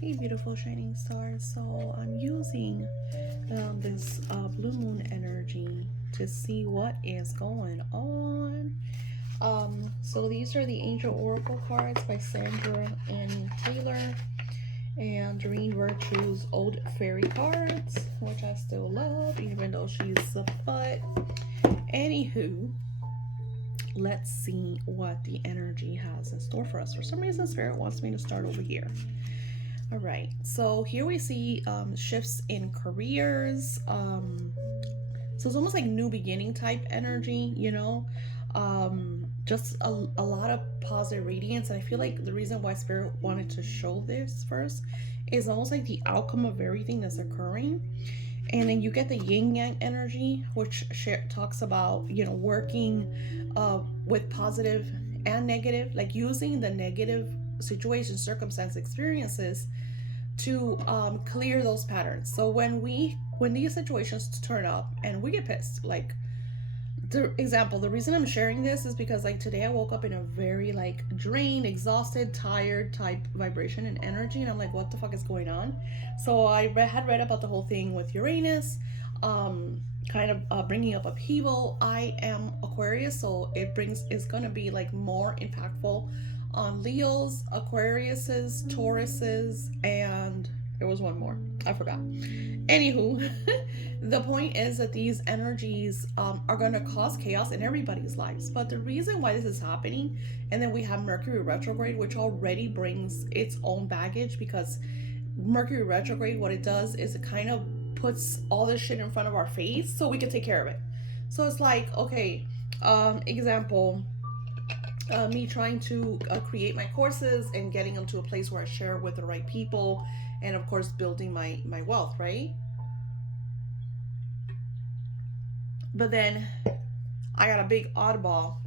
Hey, beautiful shining stars. So I'm using this blue moon energy to see what is going on. So these are the Angel Oracle cards by Sandra Annie Taylor and Doreen Virtue's Old Fairy cards, which I still love, even though she's a butt. Anywho, let's see what the energy has in store for us. For some reason, Spirit wants me to start over here. All right, so here we see shifts in careers. So it's almost like new beginning type energy, you know? Just a lot of positive radiance. And I feel like the reason why Spirit wanted to show this first is almost like the outcome of everything that's occurring. And then you get the yin yang energy, which talks about, you know, working with positive and negative, like using the negative situations, circumstance, experiences to clear those patterns. So when these situations turn up and we get pissed, like the reason I'm sharing this is because like today I woke up in a very like drained, exhausted, tired type vibration and energy, and I'm like, what the fuck is going on? So I had read about the whole thing with Uranus, kind of bringing up upheaval. I am Aquarius, so it's gonna be like more impactful on Leos, Aquariuses, Tauruses, and there was one more. I forgot. Anywho, the point is that these energies are going to cause chaos in everybody's lives. But the reason why this is happening, and then we have Mercury retrograde, which already brings its own baggage because Mercury retrograde, what it does is it kind of puts all this shit in front of our face so we can take care of it. So it's like, okay, example, me trying to create my courses and getting them to a place where I share with the right people, and of course building my wealth, right? But then I got a big oddball,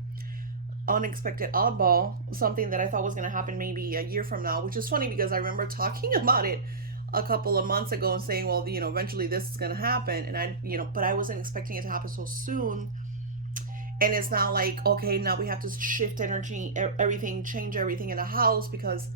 unexpected oddball, something that I thought was going to happen maybe a year from now, which is funny because I remember talking about it a couple of months ago and saying, well, you know, eventually this is going to happen. And I, you know, but I wasn't expecting it to happen so soon. And it's not like, okay, now we have to shift energy, everything, change everything in the house because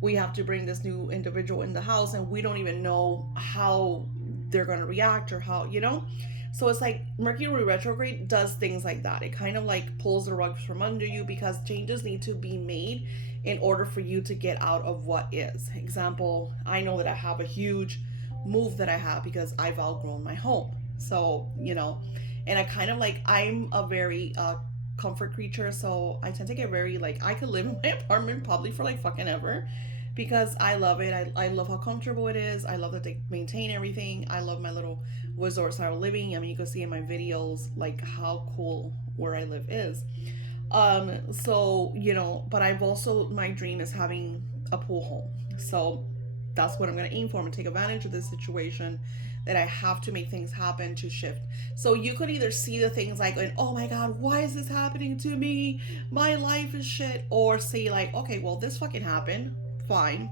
we have to bring this new individual in the house and we don't even know how they're going to react or how, you know? So it's like Mercury retrograde does things like that. It kind of like pulls the rug from under you because changes need to be made in order for you to get out of what is. Example, I know that I have a huge move that I have because I've outgrown my home. So, you know, and I kind of like, I'm a very comfort creature, so I tend to get very like, I could live in my apartment probably for like fucking ever because I love it. I love how comfortable it is. I love that they maintain everything. I love my little resort style living. I mean, you can see in my videos like how cool where I live is. So, you know, but I've also, my dream is having a pool home. So that's what I'm going to aim for. I'm going to take advantage of this situation that I have to make things happen to shift. So you could either see the things like, oh my God, why is this happening to me? My life is shit. Or say like, okay, well, this fucking happened. Fine.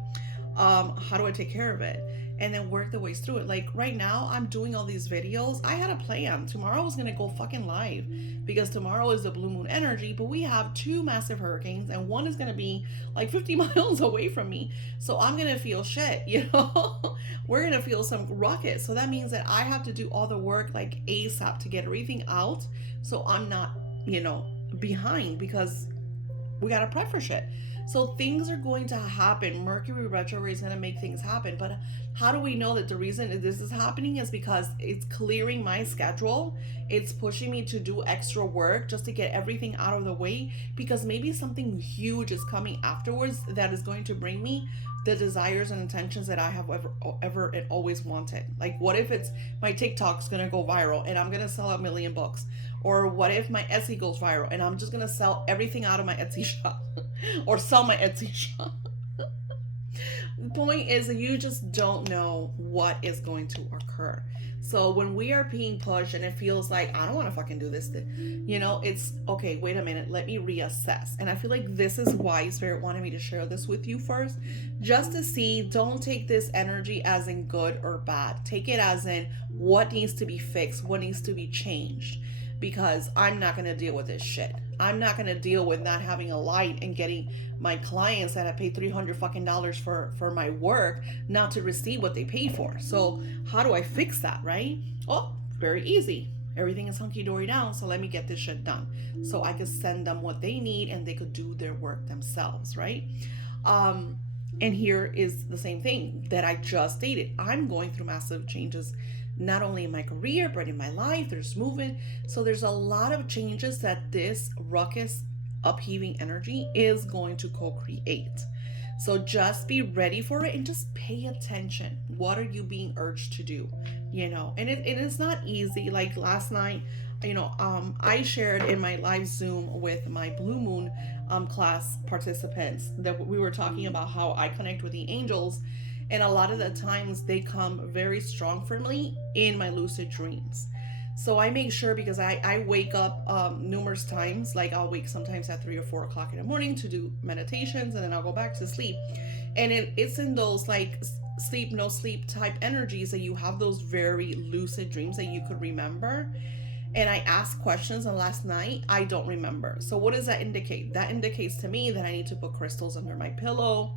How do I take care of it? And then work the ways through it. Like right now, I'm doing all these videos. I had a plan. Tomorrow I was gonna go fucking live because tomorrow is the blue moon energy, but we have two massive hurricanes and one is gonna be like 50 miles away from me. So I'm gonna feel shit, you know? We're gonna feel some ruckus. So that means that I have to do all the work like ASAP to get everything out. So I'm not, you know, behind because we gotta prep for shit. So things are going to happen. Mercury retrograde is going to make things happen. But how do we know that the reason this is happening is because it's clearing my schedule. It's pushing me to do extra work just to get everything out of the way because maybe something huge is coming afterwards that is going to bring me the desires and intentions that I have ever and always wanted. Like, what if it's my TikTok's gonna go viral and I'm gonna sell 1,000,000 books? Or what if my Etsy goes viral and I'm just gonna sell everything out of my Etsy shop or sell my Etsy shop? The point is that you just don't know what is going to occur. So when we are being pushed and it feels like, I don't want to fucking do this, you know, it's okay, wait a minute, let me reassess. And I feel like this is why Spirit wanted me to share this with you first, just to see, don't take this energy as in good or bad. Take it as in what needs to be fixed, what needs to be changed. because I'm not going to deal with this shit. I'm not going to deal with not having a light and getting my clients that I paid $300 fucking dollars for my work not to receive what they paid for. So how do I fix that, right? Oh, very easy. Everything is hunky-dory down, so let me get this shit done so I could send them what they need and they could do their work themselves, right? And here is the same thing that I just stated. I'm going through massive changes, not only in my career, but in my life. There's movement. So there's a lot of changes that this ruckus, upheaving energy is going to co-create. So just be ready for it and just pay attention. What are you being urged to do? And it is not easy. Like last night, I shared in my live Zoom with my Blue Moon class participants that we were talking about how I connect with the angels. And a lot of the times they come very strong for me in my lucid dreams. So I make sure, because I wake up numerous times, like I'll wake sometimes at 3 or 4 o'clock in the morning to do meditations, and then I'll go back to sleep. And it's in those like sleep, no sleep type energies that you have those very lucid dreams that you could remember. And I ask questions, and last night I don't remember. So what does that indicate? That indicates to me that I need to put crystals under my pillow,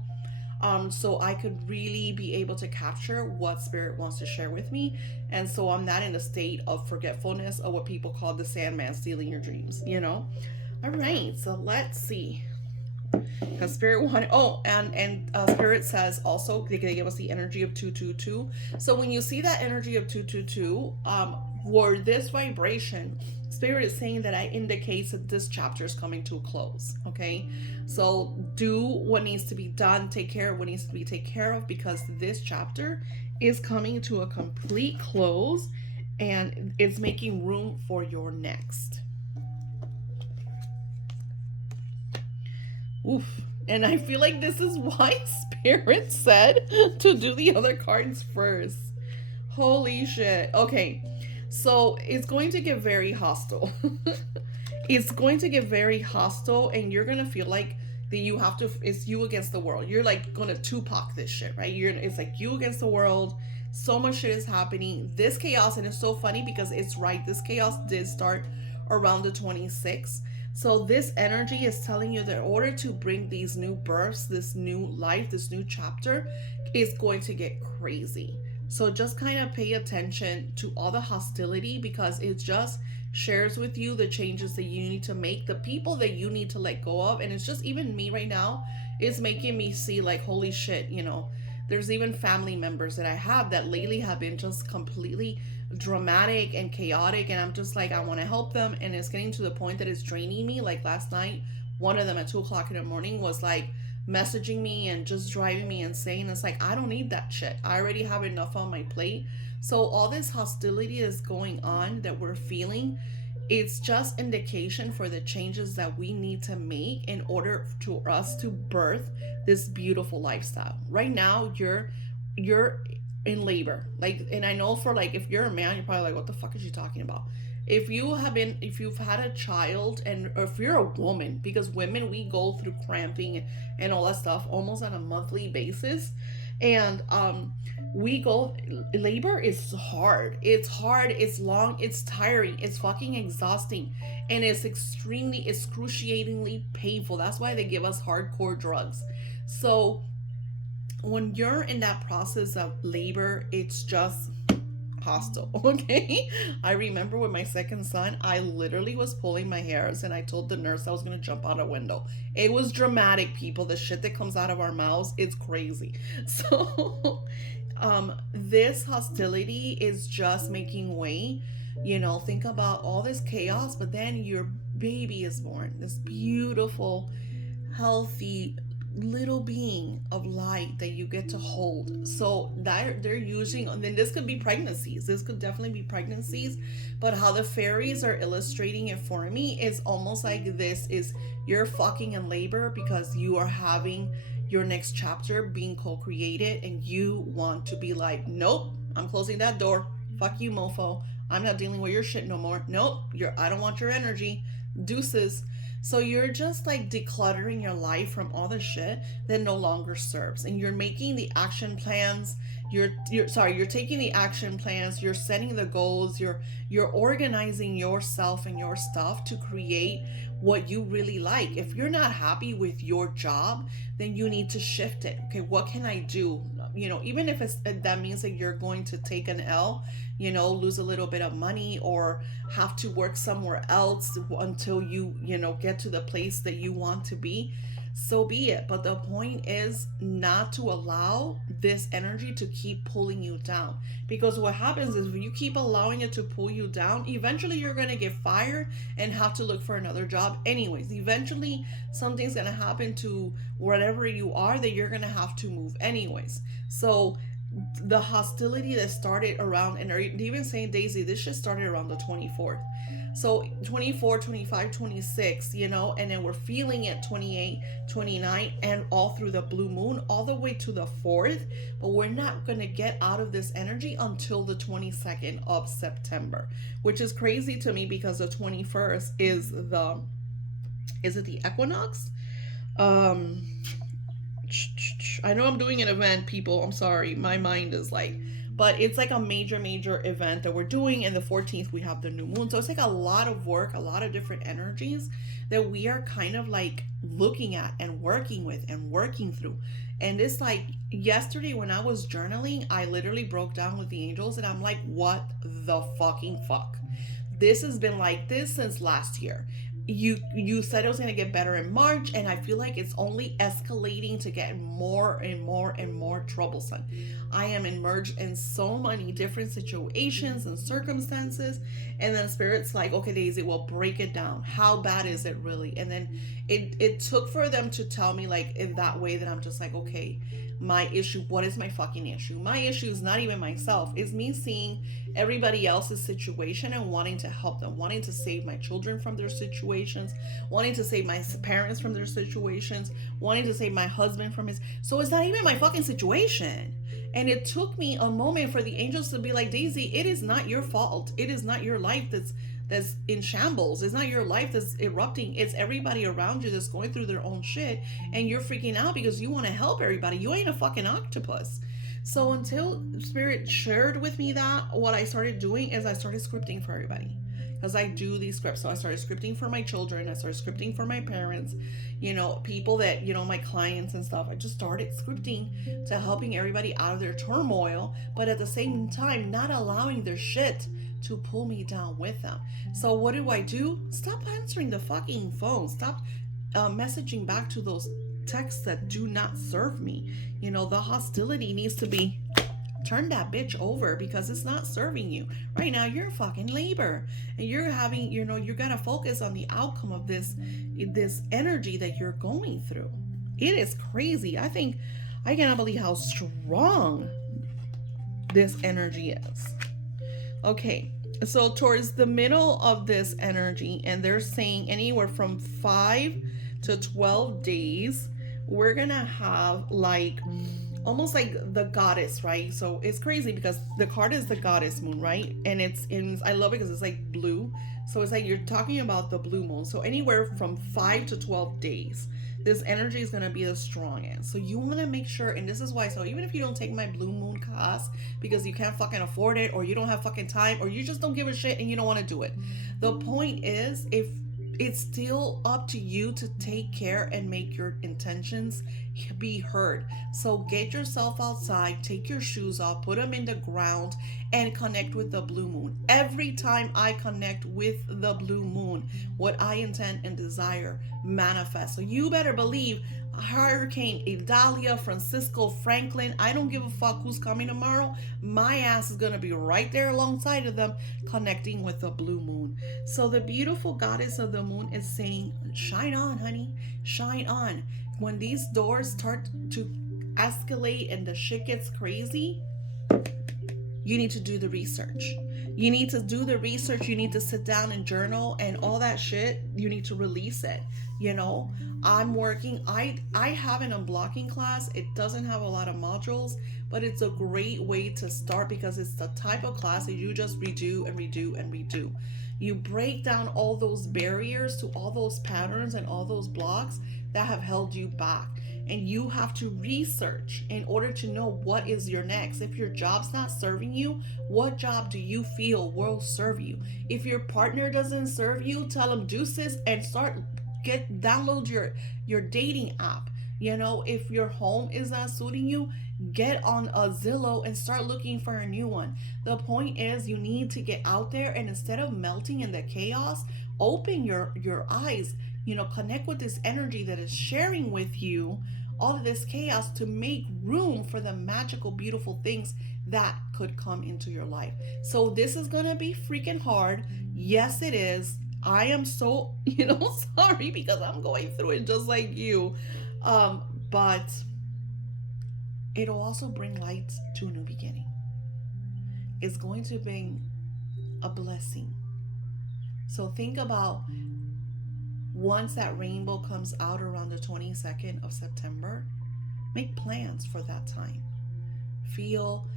so I could really be able to capture what spirit wants to share with me. And so I'm not in a state of forgetfulness, or what people call the Sandman stealing your dreams, All right, so let's see. Because spirit wanted, and spirit says also they give us the energy of 222. So when you see that energy of 222, for this vibration, spirit is saying that indicates that this chapter is coming to a close. Okay, so do what needs to be done, take care of what needs to be taken care of, because this chapter is coming to a complete close and it's making room for your next. Oof. And I feel like this is why spirit said to do the other cards first. Holy shit. Okay, so it's going to get very hostile. It's going to get very hostile, and you're going to feel like that you have to, it's you against the world. You're like going to Tupac this shit, right? It's like you against the world. So much shit is happening. This chaos, and it's so funny because it's right. This chaos did start around the 26th. So this energy is telling you that in order to bring these new births, this new life, this new chapter is going to get crazy. So just kind of pay attention to all the hostility, because it just shares with you the changes that you need to make, the people that you need to let go of. And it's just, even me right now, it's making me see like, holy shit, there's even family members that I have that lately have been just completely dramatic and chaotic, and I'm just like, I want to help them, and it's getting to the point that it's draining me. Like last night, one of them at 2 o'clock in the morning was like messaging me and just driving me insane. It's like, I don't need that shit. I already have enough on my plate. So all this hostility is going on that we're feeling. It's just indication for the changes that we need to make in order for us to birth this beautiful lifestyle. Right now, you're in labor. Like, and I know for like, if you're a man, you're probably like, what the fuck is she talking about? If you've had a child, or if you're a woman, because women, we go through cramping and all that stuff almost on a monthly basis. And labor is hard. It's long, it's tiring, it's fucking exhausting, and it's extremely excruciatingly painful. That's why they give us hardcore drugs. So when you're in that process of labor, it's just hostile. Okay, I remember with my second son, I literally was pulling my hairs, and I told the nurse I was gonna jump out a window. It was dramatic, people. The shit that comes out of our mouths, it's crazy. So this hostility is just making way. Think about all this chaos, but then your baby is born, this beautiful, healthy little being of light that you get to hold. So that they're using, and then this could be pregnancies. This could definitely be pregnancies, but how the fairies are illustrating it for me is almost like this is you're fucking in labor because you are having your next chapter being co-created, and you want to be like, nope, I'm closing that door. Fuck you, mofo. I'm not dealing with your shit no more. Nope, I don't want your energy. Deuces. So you're just like decluttering your life from all the shit that no longer serves, and you're making the action plans You're taking the action plans, you're setting the goals, you're organizing yourself and your stuff to create what you really like. If you're not happy with your job, then you need to shift it. Okay, what can I do? Even if that means that you're going to take an L, lose a little bit of money or have to work somewhere else until you get to the place that you want to be, so be it. But the point is not to allow this energy to keep pulling you down. Because what happens is if you keep allowing it to pull you down, eventually you're going to get fired and have to look for another job anyways. Eventually something's going to happen to wherever you are that you're going to have to move anyways. So the hostility that started around, and they're even saying, Daisy, this shit started around the 24th. So 24, 25, 26, and then we're feeling it 28, 29, and all through the blue moon, all the way to the 4th. But we're not going to get out of this energy until the 22nd of September, which is crazy to me because the 21st is it the equinox? I know I'm doing an event, people. I'm sorry. My mind is like, but it's like a major event that we're doing. And the 14th, we have the new moon. So it's like a lot of work, a lot of different energies that we are kind of like looking at and working with and working through. And it's like yesterday when I was journaling, I literally broke down with the angels and I'm like, what the fucking fuck? This has been like this since last year. You said it was going to get better in March, and I feel like it's only escalating to get more and more and more troublesome. I am immersed in so many different situations and circumstances, and then Spirit's like, okay, Daisy, well, break it down. How bad is it really? And then it took for them to tell me like in that way that I'm just like, okay, my issue, what is my fucking issue? My issue is not even myself. It's me seeing everybody else's situation and wanting to help them, wanting to save my children from their situations, wanting to save my parents from their situations, wanting to save my husband from his. So it's not even my fucking situation. And it took me a moment for the angels to be like, Daisy, it is not your fault. It is not your life that's in shambles. It's not your life that's erupting. It's everybody around you that's going through their own shit, and you're freaking out because you want to help everybody. You ain't a fucking octopus. So until Spirit shared with me that, what I started doing is I started scripting for everybody, because I do these scripts. So I started scripting for my children. I started scripting for my parents, people that, my clients and stuff. I just started scripting to helping everybody out of their turmoil, but at the same time, not allowing their shit to pull me down with them. So what do? Stop answering the fucking phone. Stop messaging back to those texts that do not serve me. The hostility needs to be, turn that bitch over, because it's not serving you. Right now, you're fucking labor. And you're having, you gotta focus on the outcome of this energy that you're going through. It is crazy. I cannot believe how strong this energy is. Okay, so towards the middle of this energy, and they're saying anywhere from 5 to 12 days, we're gonna have like almost like the goddess, right? So it's crazy because the card is the goddess moon, right? And I love it because it's like blue. So it's like you're talking about the blue moon. So anywhere from 5 to 12 days, this energy is going to be the strongest. So you want to make sure, and this is why, so even if you don't take my blue moon class because you can't fucking afford it, or you don't have fucking time, or you just don't give a shit and you don't want to do it. The point is, if it's still up to you to take care and make your intentions be heard. So get yourself outside, take your shoes off, put them in the ground, and connect with the blue moon. Every time I connect with the blue moon, what I intend and desire manifest. So you better believe Hurricane Idalia, Francisco, Franklin, I don't give a fuck who's coming tomorrow. My ass is going to be right there alongside of them, connecting with the blue moon. So the beautiful goddess of the moon is saying, shine on, honey, shine on. When these doors start to escalate and the shit gets crazy, you need to do the research. You need to do the research. You need to sit down and journal and all that shit. You need to release it. I'm working. I have an unblocking class. It doesn't have a lot of modules, but it's a great way to start because it's the type of class that you just redo and redo and redo. You break down all those barriers to all those patterns and all those blocks that have held you back. and you have to research in order to know what is your next. If your job's not serving you, what job do you feel will serve you? If your partner doesn't serve you, tell them deuces and download your dating app. You know, if your home is not suiting you, get on a Zillow and start looking for a new one. The point is, you need to get out there, and instead of melting in the chaos, open your eyes. You know, connect with this energy that is sharing with you all of this chaos to make room for the magical, beautiful things that could come into your life. So this is gonna be freaking hard. Yes, it is. I am so, sorry, because I'm going through it just like you. But it'll also bring light to a new beginning. It's going to bring a blessing. So think about, once that rainbow comes out around the 22nd of September, make plans for that time. Feel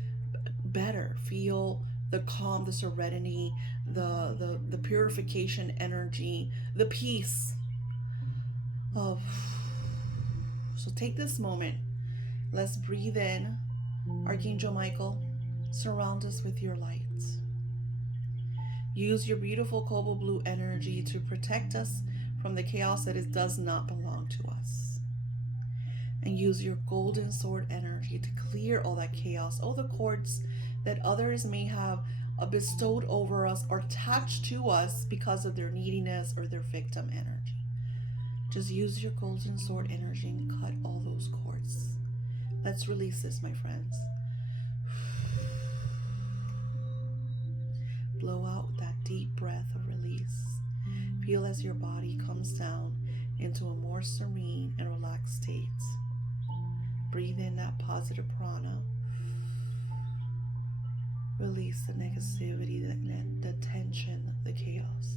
better. Feel the calm, the serenity, the purification energy, the peace of. So take this moment. Let's breathe in. Archangel Michael, surround us with your light. Use your beautiful cobalt blue energy to protect us from the chaos that does not belong to us. And use your golden sword energy to clear all that chaos, all the cords that others may have bestowed over us or attached to us because of their neediness or their victim energy. Just use your golden sword energy and cut all those cords. Let's release this, my friends. Blow out that deep breath of release. Feel as your body comes down into a more serene and relaxed state. Breathe in that positive prana. Release the negativity, the tension, the chaos.